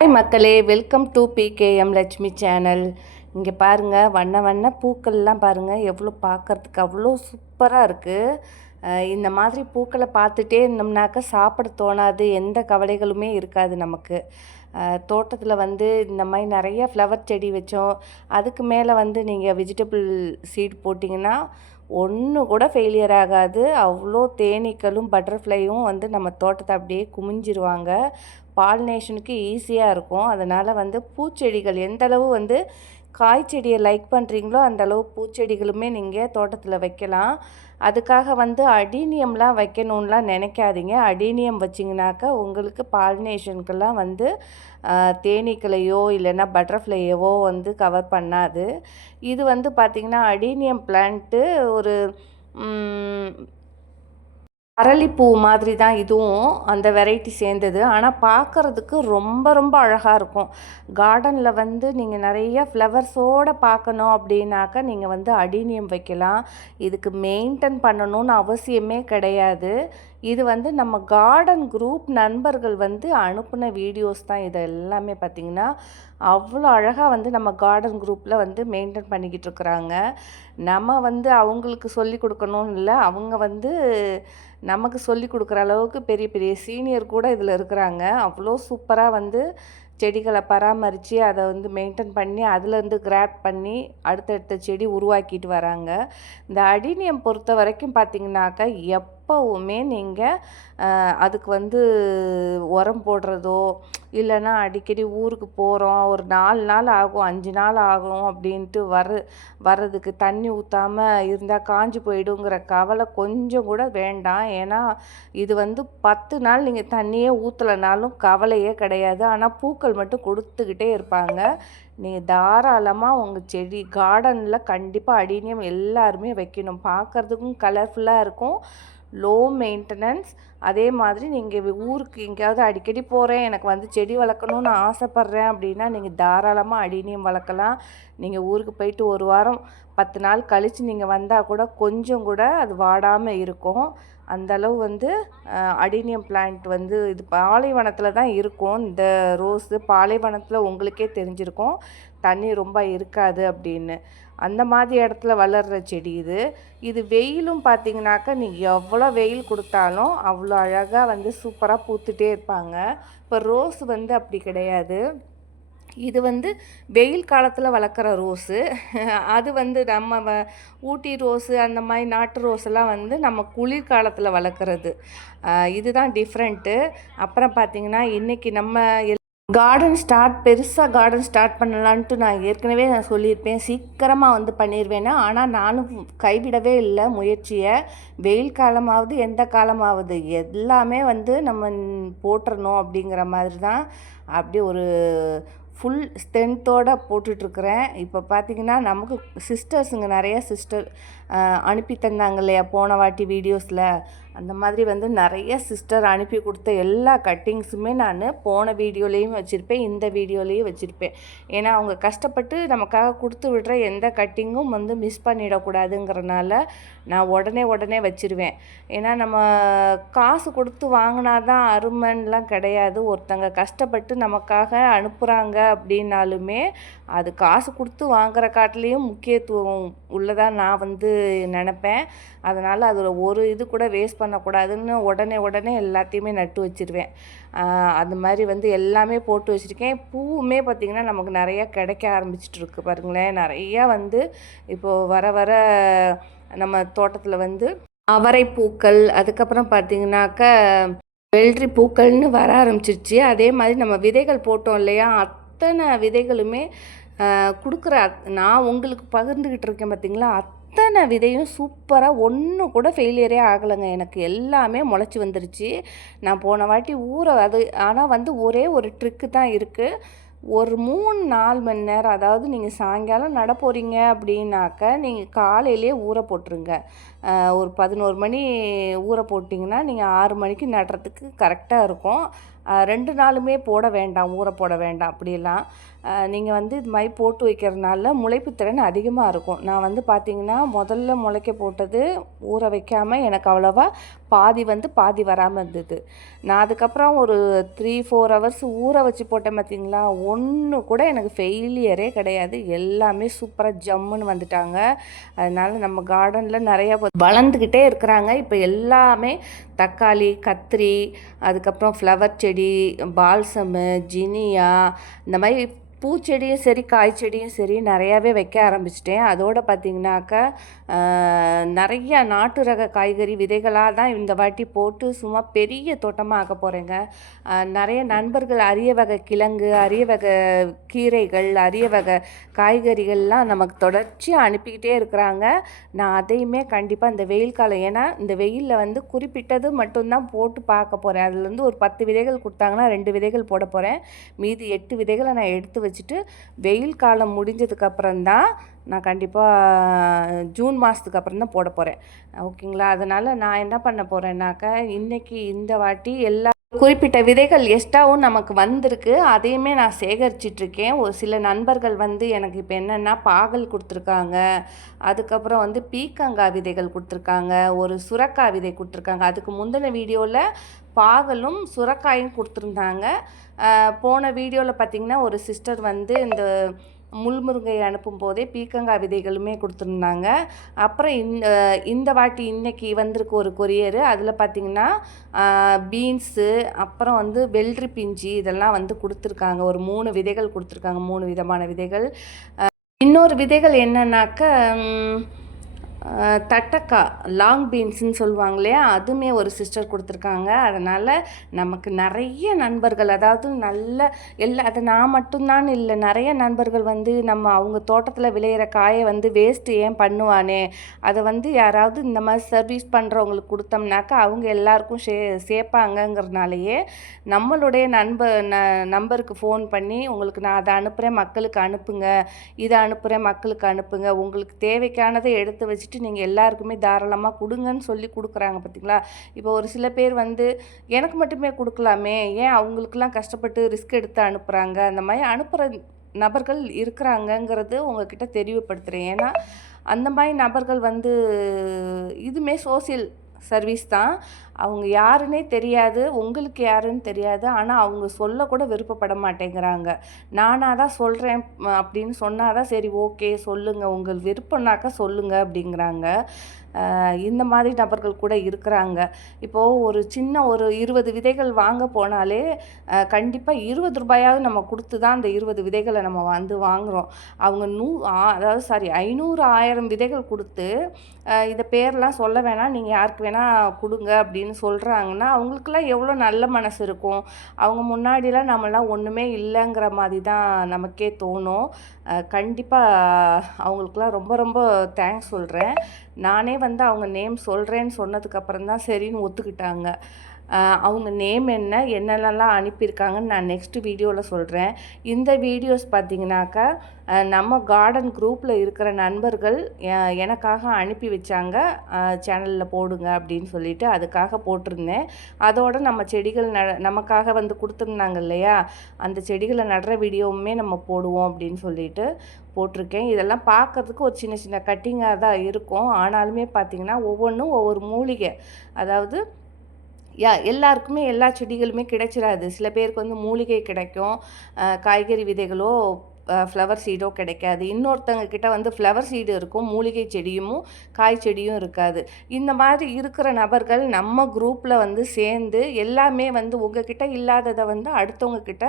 Hi மக்களே, welcome to PKM Lakshmi channel. இங்கே பாருங்கள், வண்ண வண்ண பூக்கள்லாம் பாருங்கள், எவ்வளோ பார்க்குறதுக்கு அவ்வளோ சூப்பராக இருக்குது. இந்த மாதிரி பூக்களை பார்த்துட்டே இருந்தோம்னாக்கா சாப்பிட தோணாது, எந்த கவலைகளுமே இருக்காது நமக்கு. தோட்டத்தில் இந்த மாதிரி நிறைய ஃப்ளவர் செடி வச்சோம். அதுக்கு மேலே நீங்கள் வெஜிடபிள் சீட் போட்டிங்கன்னா ஒன்று கூட ஃபெயிலியர் ஆகாது. அவ்வளோ தேனீக்களும் பட்டர்ஃப்ளையும் நம்ம தோட்டத்தை அப்படியே குமிஞ்சிருவாங்க. பாலினேஷனுக்கு ஈஸியாக இருக்கும். அதனால் பூச்செடிகள் எந்தளவு காய்ச்செடியை லைக் பண்ணுறீங்களோ அந்தளவு பூச்செடிகளுமே நீங்கள் தோட்டத்தில் வைக்கலாம். அதுக்காக அடீனியம்லாம் வைக்கணும்லாம் நினைக்காதீங்க. அடீனியம் வச்சிங்கனாக்கா உங்களுக்கு பாலினேஷனுக்கெல்லாம் தேனீக்களையோ இல்லைன்னா பட்டர்ஃப்ளையவோ கவர் பண்ணாது. இது பார்த்திங்கன்னா அடீனியம் பிளான்ட்டு ஒரு அரளிப்பூ மாதிரி தான் இதுவும், அந்த வெரைட்டி சேர்ந்தது. ஆனால் பார்க்குறதுக்கு ரொம்ப ரொம்ப அழகாக இருக்கும். கார்டனில் நீங்கள் நிறைய ஃப்ளவர்ஸோடு பார்க்கணும் அப்படின்னாக்கா நீங்கள் அடீனியம் வைக்கலாம். இதுக்கு மெயின்டைன் பண்ணணும்னு அவசியமே கிடையாது. இது நம்ம கார்டன் குரூப் நண்பர்கள் அனுப்பின வீடியோஸ் தான். இது எல்லாமே பார்த்திங்கன்னா அவ்வளோ அழகாக நம்ம கார்டன் குரூப்பில் மெயின்டைன் பண்ணிக்கிட்டு இருக்கிறாங்க. நம்ம அவங்களுக்கு சொல்லி கொடுக்கணும்னு இல்லை, அவங்க நமக்கு சொல்லி கொடுக்குற அளவுக்கு பெரிய பெரிய சீனியர் கூட இதில் இருக்கிறாங்க. அவ்வளோ சூப்பராக செடிகளை பராமரித்து அதை மெயின்டைன் பண்ணி அதிலேருந்து கிராப் பண்ணி அடுத்தடுத்த செடி உருவாக்கிட்டு வராங்க. இந்த அடீனியம் பொறுத்த வரைக்கும் பார்த்திங்கனாக்கா எப்போவுமே நீங்கள் அதுக்கு உரம் போடுறதோ இல்லைன்னா அடிக்கடி ஊருக்கு போகிறோம், ஒரு 4 நாள் ஆகும் 5 நாள் ஆகும் அப்படின்ட்டு வர்றதுக்கு தண்ணி ஊற்றாமல் இருந்தால் காஞ்சி போயிடுங்கிற கவலை கொஞ்சம் கூட வேண்டாம். ஏன்னா இது 10 நாள் நீங்கள் தண்ணியே ஊற்றலைனாலும் கவலையே கிடையாது. ஆனால் பூக்கள் மட்டும் கொடுத்துக்கிட்டே இருப்பாங்க. நீங்கள் தாராளமாக உங்கள் செடி கார்டனில் கண்டிப்பாக அடீனியம் எல்லாருமே வைக்கணும். பார்க்குறதுக்கும் கலர்ஃபுல்லாக இருக்கும், லோ மெயின்டெனன்ஸ். அதே மாதிரி நீங்கள் ஊருக்கு எங்கேயாவது அடிக்கடி போகிறேன், எனக்கு செடி வளர்க்கணுன்னு ஆசைப்பட்றேன் அப்படின்னா நீங்கள் தாராளமாக அடீனியம் வளர்க்கலாம். நீங்கள் ஊருக்கு போயிட்டு ஒரு வாரம் 10 நாள் கழித்து நீங்கள் வந்தால் கூட கொஞ்சம் கூட அது வாடாமல் இருக்கும். அந்தளவு அடீனியம் பிளான்ட் இது பாலைவனத்தில் தான் இருக்கும். இந்த ரோஸு பாலைவனத்தில் உங்களுக்கே தெரிஞ்சிருக்கும் தண்ணி ரொம்ப இருக்காது அப்படின்னு. அந்த மாதிரி இடத்துல வளர்கிற செடி இது வெயிலும் பார்த்திங்கனாக்கா நீங்கள் எவ்வளோ வெயில் கொடுத்தாலும் அவ்வளோ அழகாக சூப்பராக பூத்துட்டே இருப்பாங்க. இப்போ ரோஸ் அப்படி கிடையாது. இது வெயில் காலத்தில் வளர்க்குற ரோஸு. அது நம்ம ஊட்டி ரோஸு அந்த மாதிரி நாட்டு ரோஸெல்லாம் நம்ம குளிர்காலத்தில் வளர்க்குறது. இதுதான் டிஃப்ரெண்ட்டு. அப்புறம் பார்த்திங்கன்னா இன்றைக்கி நம்ம பெருசாக கார்டன் ஸ்டார்ட் பண்ணலான்ட்டு நான் ஏற்கனவே சொல்லியிருப்பேன். சீக்கிரமாக பண்ணிடுவேன்னா, ஆனால் நானும் கைவிடவே இல்லை முயற்சியை. வெயில் காலமாவது எந்த காலமாவது எல்லாமே நம்ம போட்டுறணும் அப்படிங்கிற மாதிரி தான் அப்படியே ஒரு ஃபுல் ஸ்ட்ரென்த்தோடு போட்டுட்ருக்குறேன். இப்போ பார்த்திங்கன்னா நமக்கு சிஸ்டர்ஸுங்க நிறைய சிஸ்டர் அனுப்பி தந்தாங்க இல்லையா போன வாட்டி வீடியோஸில். அந்த மாதிரி நிறைய சிஸ்டர் அனுப்பி கொடுத்த எல்லா கட்டிங்ஸுமே நான் போன வீடியோலேயும் வச்சுருப்பேன், இந்த வீடியோலேயும் வச்சுருப்பேன். ஏன்னா அவங்க கஷ்டப்பட்டு நமக்காக கொடுத்து விடுற எந்த கட்டிங்கும் மிஸ் பண்ணிடக்கூடாதுங்கிறனால நான் உடனே வச்சுருவேன். ஏன்னா நம்ம காசு கொடுத்து வாங்கினா தான் அருமைன்னெலாம் கிடையாது. ஒருத்தங்க கஷ்டப்பட்டு நமக்காக அனுப்புகிறாங்க அப்படின்னாலுமே அது காசு கொடுத்து வாங்குற காட்டிலையும் முக்கியத்துவம் உள்ளதாக நான் நினப்பேன். அதனால் அதில் ஒரு இது கூட வேஸ்ட் பண்ணக்கூடாதுன்னு உடனே எல்லாத்தையுமே நட்டு வச்சுருவேன். அது மாதிரி எல்லாமே போட்டு வச்சுருக்கேன். பூவுமே பார்த்திங்கன்னா நமக்கு நிறையா கிடைக்க ஆரம்பிச்சிட்ருக்கு பாருங்களேன். நிறையா இப்போது வர நம்ம தோட்டத்தில் அவரை பூக்கள், அதுக்கப்புறம் பார்த்திங்கனாக்கா வெள்ளரி பூக்கள்னு வர ஆரம்பிச்சிருச்சு. அதே மாதிரி நம்ம விதைகள் போட்டோம் இல்லையா, அத்தனை விதைகளுமே கொடுக்குற நான் உங்களுக்கு பகிர்ந்துக்கிட்டு இருக்கேன் பார்த்திங்களா, அத்தனை விதையும் சூப்பராக ஒன்று கூட ஃபெயிலியரே ஆகலைங்க. எனக்கு எல்லாமே முளைச்சி வந்துருச்சு. நான் போன வாட்டி ஆனால் ஒரே ஒரு ட்ரிக்கு தான் இருக்குது. ஒரு 3-4 மணி நேரம், அதாவது நீங்கள் சாயங்காலம் நட போகிறீங்க அப்படின்னாக்க நீங்கள் காலையிலே ஊற போட்டுருங்க. ஒரு 11 மணி ஊற போட்டிங்கன்னா நீங்கள் 6 மணிக்கு நடுறதுக்கு கரெக்டாக இருக்கும். 2 நாளுமே போட வேண்டாம், ஊற போட வேண்டாம் அப்படிலாம். நீங்கள் வந்து இது மாதிரி போட்டு வைக்கிறதுனால முளைப்பு திறன் அதிகமாக இருக்கும். நான் வந்து பார்த்திங்கன்னா முதல்ல முளைக்க போட்டது ஊற வைக்காமல் எனக்கு அவ்வளோவா பாதி வந்து பாதி வராமல் இருந்தது. நான் அதுக்கப்புறம் ஒரு 3-4 ஹவர்ஸ் ஊற வச்சு போட்டேன் பார்த்திங்களா, ஒன்று கூட எனக்கு ஃபெயிலியரே கிடையாது. எல்லாமே சூப்பராக ஜம்முன்னு வந்துட்டாங்க. அதனால் நம்ம கார்டனில் நிறையா வளர்ந்துக்கிட்டே இருக்கிறாங்க. இப்போ எல்லாமே தக்காளி, கத்திரி, அதுக்கப்புறம் ஃப்ளவர் செடி, பால்சமு, ஜினியா, இந்த மாதிரி பூச்செடியும் சரி காய்ச்செடியும் சரி நிறையாவே வைக்க ஆரம்பிச்சிட்டேன். அதோடு பார்த்திங்கனாக்கா நிறையா நாட்டு ரக காய்கறி விதைகளாக தான் இந்த வாட்டி போட்டு சும்மா பெரிய தோட்டமாக ஆக்க போகிறேங்க. நிறைய நண்பர்கள் அரிய வகை கிழங்கு, அரிய வகை கீரைகள், அரிய வகை காய்கறிகள்லாம் நமக்கு தொடர்ச்சியாக அனுப்பிக்கிட்டே இருக்கிறாங்க. நான் அதையுமே கண்டிப்பாக இந்த வெயில் காலம், ஏன்னா இந்த வெயிலில் வந்து குறிப்பிட்டது மட்டும்தான் போட்டு பார்க்க போகிறேன். அதுலேருந்து ஒரு 10 விதைகள் கொடுத்தாங்கன்னா 2 விதைகள் போட போகிறேன். மீதி 8 விதைகளை நான் எடுத்து வச்சுட்டு வெயில் காலம் முடிஞ்சதுக்கப்புறம் தான் நான் கண்டிப்பாக ஜூன் மாதத்துக்கு அப்புறம் தான் போட போகிறேன். ஓகேங்களா? அதனால் நான் என்ன பண்ண போகிறேன்னாக்கா, இன்றைக்கி இந்த வாட்டி எல்லா குறிப்பிட்ட விதைகள் எக்ஸ்ட்ராவும் நமக்கு வந்திருக்கு. அதையுமே நான் சேகரிச்சிட்ருக்கேன். ஒரு சில நண்பர்கள் வந்து எனக்கு இப்போ என்னென்னா பாகல் கொடுத்துருக்காங்க, அதுக்கப்புறம் வந்து பீக்கங்காய் விதைகள் கொடுத்துருக்காங்க, ஒரு சுரக்காய் விதை கொடுத்துருக்காங்க. அதுக்கு முந்தின வீடியோவில் பாகலும் சுரக்காயும் கொடுத்துருந்தாங்க. போன வீடியோவில் பார்த்திங்கன்னா ஒரு சிஸ்டர் வந்து இந்த முள்முருங்கை அனுப்பும் போதே பீக்கங்காய் விதைகளுமே கொடுத்துருந்தாங்க. அப்புறம் இந்த வாட்டி இன்றைக்கி வந்திருக்கு ஒரு கொரியரு. அதில் பார்த்திங்கன்னா பீன்ஸு, அப்புறம் வந்து வெள்ளரி பிஞ்சு இதெல்லாம் வந்து கொடுத்துருக்காங்க. ஒரு 3 விதைகள் கொடுத்துருக்காங்க, 3 விதமான விதைகள். இன்னொரு விதைகள் என்னன்னாக்க தட்டக்காய், லாங் பீன்ஸுன்னு சொல்லுவாங்க இல்லையா, அதுவுமே ஒரு சிஸ்டர் கொடுத்துருக்காங்க. அதனால் நமக்கு நிறைய நண்பர்கள், அதாவது அது நான் மட்டும்தான் இல்லை, நிறைய நண்பர்கள் வந்து அவங்க தோட்டத்தில் விளையிற காயை வந்து வேஸ்ட்டு ஏன் பண்ணுவானே, அதை வந்து யாராவது இந்த மாதிரி சர்வீஸ் பண்ணுறவங்களுக்கு கொடுத்தோம்னாக்கா அவங்க எல்லாருக்கும் சேர்ப்பாங்கங்கிறதுனாலையே நம்மளுடைய நம்பருக்கு ஃபோன் பண்ணி, உங்களுக்கு நான் அதை அனுப்புகிறேன், மக்களுக்கு அனுப்புங்க, இதை அனுப்புகிறேன், மக்களுக்கு அனுப்புங்க, உங்களுக்கு தேவைக்கானதை எடுத்து வச்சுட்டு நீங்கள் எல்லாருக்குமே தாராளமாக கொடுங்கன்னு சொல்லி கொடுக்குறாங்க பார்த்திங்களா. இப்போ ஒரு சில பேர் வந்து எனக்கு மட்டுமே கொடுக்கலாமே, ஏன் அவங்களுக்கெல்லாம் கஷ்டப்பட்டு ரிஸ்க் எடுத்து அனுப்புகிறாங்க, அந்த மாதிரி அனுப்புகிற நபர்கள் இருக்கிறாங்கங்கிறது உங்ககிட்ட தெரியப்படுத்துகிறேன். ஏன்னா அந்த மாதிரி நபர்கள் வந்து இதுவுமே சோசியல் சர்வீஸ் தான். அவங்க யாருன்னே தெரியாது, உங்களுக்கு யாருன்னு தெரியாது, ஆனால் அவங்க சொல்லக்கூட விருப்பப்பட மாட்டேங்கிறாங்க. நானாக தான் சொல்கிறேன் அப்படின்னு சொன்னால் தான் சரி ஓகே சொல்லுங்கள், உங்கள் விருப்பம்னாக்கா சொல்லுங்கள் அப்படிங்கிறாங்க. இந்த மாதிரி நபர்கள் கூட இருக்கிறாங்க. இப்போது ஒரு சின்ன ஒரு 20 விதைகள் வாங்க போனாலே கண்டிப்பாக 20 ரூபாயாவது நம்ம கொடுத்து தான் அந்த 20 விதைகளை நம்ம வந்து வாங்குகிறோம். அவங்க 500 1000 விதைகள் கொடுத்து இதை பேரெலாம் சொல்ல வேணாம், நீங்கள் யாருக்கு வேணால் கொடுங்க அப்படின்னு சொல்கிறாங்கன்னா அவங்களுக்கெல்லாம் எவ்வளோ நல்ல மனசு இருக்கும். அவங்க முன்னாடிலாம் நம்மளாம் ஒன்றுமே இல்லைங்கிற மாதிரி தான் நமக்கே தோணும். கண்டிப்பாக அவங்களுக்கெல்லாம் ரொம்ப ரொம்ப தேங்க்ஸ் சொல்கிறேன். நானே வந்து அவங்க நேம் சொல்கிறேன்னு சொன்னதுக்கப்புறம் தான் சரின்னு ஒத்துக்கிட்டாங்க. அவங்க நேம் என்னென்னலாம் அனுப்பியிருக்காங்கன்னு நான் நெக்ஸ்ட்டு வீடியோவில் சொல்கிறேன். இந்த வீடியோஸ் பார்த்திங்கனாக்கா நம்ம கார்டன் குரூப்பில் இருக்கிற நண்பர்கள் எனக்காக அனுப்பி வச்சாங்க, சேனலில் போடுங்க அப்படின்னு சொல்லிட்டு அதுக்காக போட்டிருந்தேன். அதோடு நம்ம செடிகள் நமக்காக வந்து கொடுத்துருந்தாங்க இல்லையா, அந்த செடிகளை நடுற வீடியோவுமே நம்ம போடுவோம் அப்படின்னு சொல்லிட்டு போட்டிருக்கேன். இதெல்லாம் பார்க்குறதுக்கு ஒரு சின்ன சின்ன கட்டிங்காக தான் இருக்கும். ஆனாலுமே பார்த்திங்கன்னா ஒவ்வொன்றும் ஒவ்வொரு மூலிகை, அதாவது எல்லாருக்குமே எல்லா செடிகளுமே கிடைச்சிடாது. சில பேருக்கு வந்து மூலிகை கிடைக்கும், காய்கறி விதைகளோ ஃப்ளவர் சீடோ கிடைக்காது. இன்னொருத்தங்க கிட்ட வந்து ஃப்ளவர் சீடு இருக்கும், மூலிகை செடியும் காய் செடியும் இருக்காது. இந்த மாதிரி இருக்கிற நபர்கள் நம்ம குரூப்பில் வந்து சேர்ந்து எல்லாமே வந்து உங்ககிட்ட இல்லாததை வந்து அடுத்தவங்க கிட்ட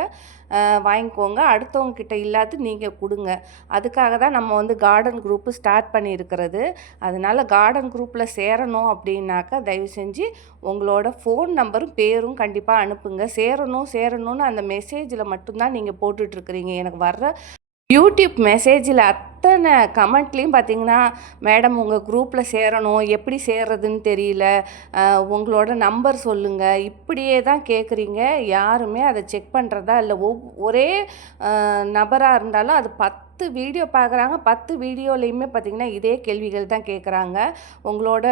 வாங்கிக்கோங்க, அடுத்தவங்க கிட்ட இல்லாத நீங்கள் கொடுங்க. அதுக்காக தான் நம்ம வந்து கார்டன் குரூப்பு ஸ்டார்ட் பண்ணியிருக்கிறது. அதனால் கார்டன் குரூப்பில் சேரணும் அப்படின்னாக்கா தயவு செஞ்சு உங்களோட ஃபோன் நம்பரும் பேரும் கண்டிப்பாக அனுப்புங்க. சேரணும்னு அந்த மெசேஜில் மட்டும்தான் நீங்கள் போட்டுட்ருக்குறீங்க. எனக்கு வர்ற யூடியூப் மெசேஜில் அத்தனை கமெண்ட்லேயும் பார்த்தீங்கன்னா, மேடம் உங்கள் குரூப்பில் சேரணும், எப்படி சேர்றதுன்னு தெரியல, உங்களோட நம்பர் சொல்லுங்கள், இப்படியே தான் கேட்குறீங்க. யாருமே அதை செக் பண்ணுறதா இல்லை. ஒரே நபராக இருந்தாலும் அது 10 வீடியோ பார்க்குறாங்க. 10 வீடியோலையுமே பார்த்திங்கன்னா இதே கேள்விகள் தான் கேட்குறாங்க. உங்களோட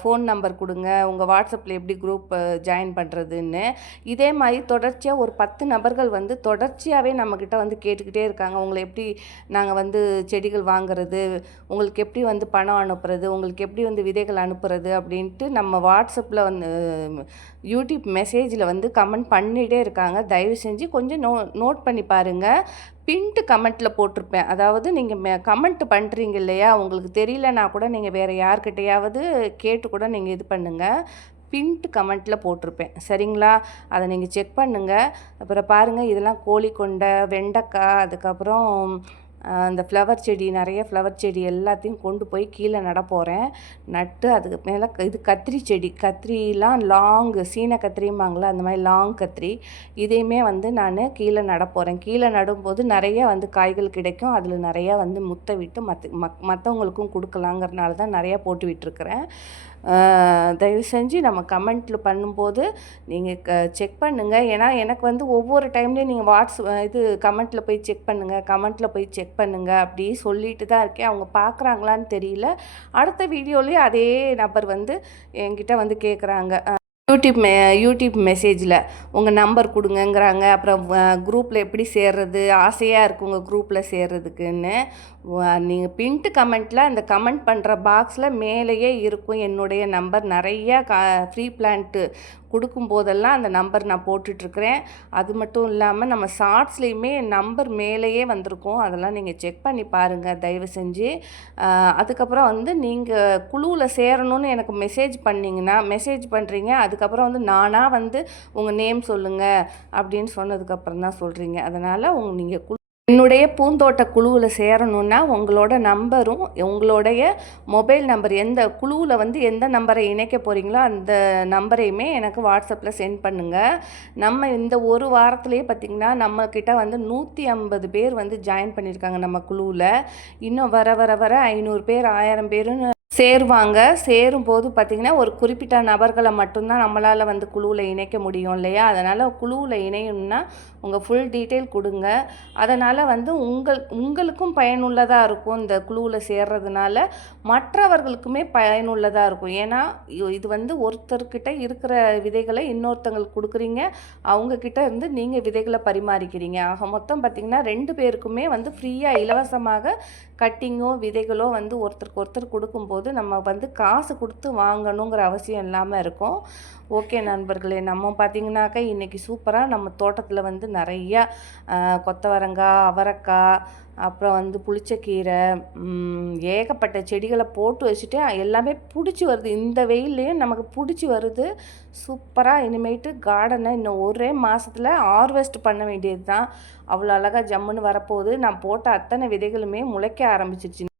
ஃபோன் நம்பர் கொடுங்க, உங்கள் வாட்ஸ்அப்பில் எப்படி குரூப் ஜாயின் பண்ணுறதுன்னு. இதே மாதிரி தொடர்ச்சியாக ஒரு 10 நபர்கள் வந்து தொடர்ச்சியாகவே நம்மக்கிட்ட வந்து கேட்டுக்கிட்டே இருக்காங்க. உங்களை எப்படி நாங்கள் வந்து செடிகள் வாங்குறது, உங்களுக்கு எப்படி வந்து பணம் அனுப்புறது, உங்களுக்கு எப்படி வந்து விதைகள் அனுப்புறது அப்படின்ட்டு நம்ம வாட்ஸ்அப்பில் வந்து யூடியூப் மெசேஜில் வந்து கமெண்ட் பண்ணிகிட்டே இருக்காங்க. தயவு செஞ்சு கொஞ்சம் நோட் பண்ணி பாருங்கள். பின்ட்டு கமெண்ட்டில் போட்டிருப்பேன். அதாவது நீங்கள் கமெண்ட் பண்ணுறீங்க இல்லையா, உங்களுக்கு தெரியலனா கூட நீங்கள் வேறு யார்கிட்டையாவது கேட்டு கூட நீங்கள் இது பண்ணுங்கள். பின்ட்டு கமெண்ட்டில் போட்டிருப்பேன், சரிங்களா? அதை நீங்கள் செக் பண்ணுங்கள். அப்புறம் பாருங்கள், இதெல்லாம் கோழிக்கொண்டை, வெண்டைக்காய், அதுக்கப்புறம் அந்த ஃப்ளவர் செடி, நிறைய ஃப்ளவர் செடி எல்லாத்தையும் கொண்டு போய் கீழே நட போகிறேன். நட்டு அதுக்கு மேலே இது கத்திரி செடி, கத்திரிலாம் லாங்கு சீன கத்திரிம்பாங்களா, அந்த மாதிரி லாங் கத்திரி, இதையுமே வந்து நான் கீழே நட போகிறேன். கீழே நடும்போது நிறைய வந்து காய்கள் கிடைக்கும். அதில் நிறையா வந்து முட்டை விட்டு மற்றவங்களுக்கும் கொடுக்கலாங்கிறனால தான் நிறையா போட்டு விட்டுருக்குறேன். தயவு செஞ்சு நம்ம கமெண்ட்டில் பண்ணும்போது நீங்கள் செக் பண்ணுங்கள். ஏன்னா எனக்கு வந்து ஒவ்வொரு டைம்லேயும் நீங்கள் இது கமெண்ட்டில் போய் செக் பண்ணுங்கள், கமெண்ட்டில் போய் செக் பண்ணுங்கள் அப்படி சொல்லிட்டு தான் இருக்கேன். அவங்க பார்க்குறாங்களான்னு தெரியல. அடுத்த வீடியோலேயும் அதே நபர் வந்து என்கிட்ட வந்து கேட்குறாங்க, யூடியூப் மெசேஜில் உங்கள் நம்பர் கொடுங்கங்கிறாங்க. அப்புறம் குரூப்பில் எப்படி சேர்றது, ஆசையாக இருக்குது உங்கள் குரூப்பில் சேர்றதுக்குன்னு. நீங்கள் பின்ட்டு கமெண்ட்டில் அந்த கமெண்ட் பண்ணுற பாக்ஸில் மேலேயே இருக்கும் என்னுடைய நம்பர். நிறையா ஃப்ரீ பிளான்ட்டு கொடுக்கும்போதெல்லாம் அந்த நம்பர் நான் போட்டுட்ருக்கிறேன். அது மட்டும் இல்லாமல் நம்ம ஷார்ட்ஸ்லேயுமே நம்பர் மேலேயே வந்திருக்கும். அதெல்லாம் நீங்கள் செக் பண்ணி பாருங்கள் தயவு செஞ்சு. அதுக்கப்புறம் வந்து நீங்கள் குழுவில் சேரணும்னு எனக்கு மெசேஜ் பண்ணுறீங்க. அதுக்கப்புறம் வந்து நானாக வந்து உங்கள் நேம் சொல்லுங்கள் அப்படின்னு சொன்னதுக்கப்புறம் தான் சொல்கிறீங்க. அதனால் நீங்கள் என்னுடைய பூந்தோட்ட குழுவில் சேரணுன்னா உங்களோட நம்பரும் உங்களுடைய மொபைல் நம்பர், எந்த குழுவில் வந்து எந்த நம்பரை இணைக்க போகிறீங்களோ அந்த நம்பரையுமே எனக்கு வாட்ஸ்அப்பில் சென்ட் பண்ணுங்கள். நம்ம இந்த ஒரு வாரத்துலேயே பார்த்திங்கன்னா நம்மக்கிட்ட வந்து 150 பேர் வந்து ஜாயின் பண்ணியிருக்காங்க நம்ம குழுவில். இன்னும் வர வர வர 500 பேர் 1000 பேருன்னு சேருவாங்க. சேரும்போது பார்த்திங்கன்னா ஒரு குறிப்பிட்ட நபர்களை மட்டும்தான் நம்மளால் வந்து குழுவில் இணைக்க முடியும் இல்லையா? அதனால் குழுவில் இணையணும்னா உங்கள் ஃபுல் டீட்டெயில் கொடுங்க. அதனால் வந்து உங்களுக்கும் பயனுள்ளதாக இருக்கும். இந்த குழுவில் சேர்றதுனால மற்றவர்களுக்குமே பயனுள்ளதாக இருக்கும். ஏன்னா இது வந்து ஒருத்தர்கிட்ட இருக்கிற விதைகளை இன்னொருத்தங்களுக்கு கொடுக்குறீங்க, அவங்கக்கிட்ட இருந்து நீங்கள் விதைகளை பரிமாறிக்கிறீங்க. ஆக மொத்தம் பார்த்திங்கன்னா 2 பேருக்குமே வந்து ஃப்ரீயாக இலவசமாக கட்டிங்கோ விதைகளோ வந்து ஒருத்தருக்கு ஒருத்தர் கொடுக்கும்போது நம்ம வந்து காசு கொடுத்து வாங்கணுங்கிற அவசியம் இல்லாமல் இருக்கும். ஓகே நண்பர்களே, நம்ம பார்த்திங்கனாக்கா இன்றைக்கி சூப்பராக நம்ம தோட்டத்தில் வந்து நிறையா கொத்தவரங்காய், அவரைக்காய், அப்புறம் வந்து புளிச்சக்கீரை, ஏகப்பட்ட செடிகளை போட்டு வச்சுட்டு எல்லாமே பிடிச்சி வருது. இந்த வெயில்லையும் நமக்கு பிடிச்சி வருது. சூப்பராக இனிமேட்டு கார்டனை இன்னும் ஒரே மாதத்தில் ஹார்வெஸ்ட் பண்ண வேண்டியது தான். அவ்வளோ அழகாக ஜம்முன்னு வரப்போகுது. நான் போட்ட அத்தனை விதைகளுமே முளைக்க ஆரம்பிச்சிருச்சு.